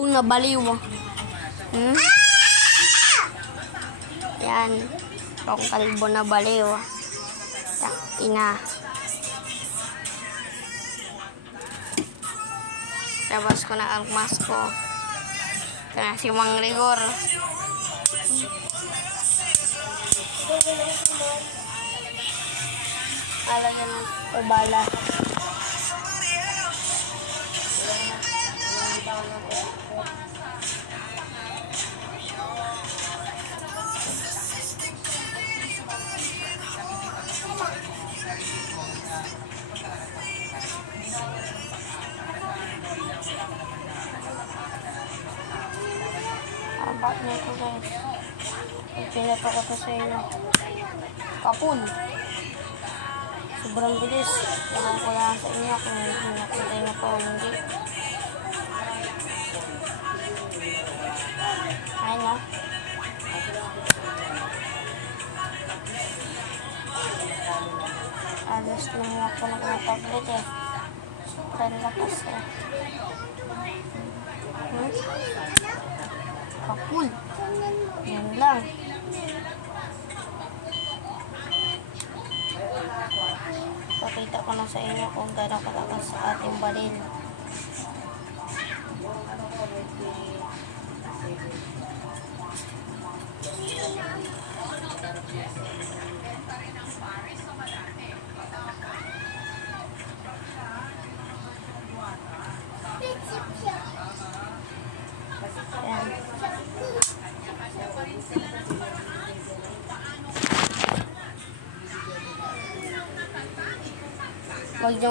kalbong na baliw. Yan. Itong kalbo na baliw. Ina. Labas ko na ang mask ko. Ito na si Mang Rigor. Alam na ng ubala. Abat na ito guys. Pinato ko ito sa inyo. Kapun. Sobrang bilis. Ewan ko lang sa inyo kung nakita nyo po hindi. Ayun na. Alas lang ako nag-tablet eh. Sobrang lakas eh. Kapun. Yan lang. Pakita ko na sa inyo kung gano'ng kalakas sa ating balil. Wag yung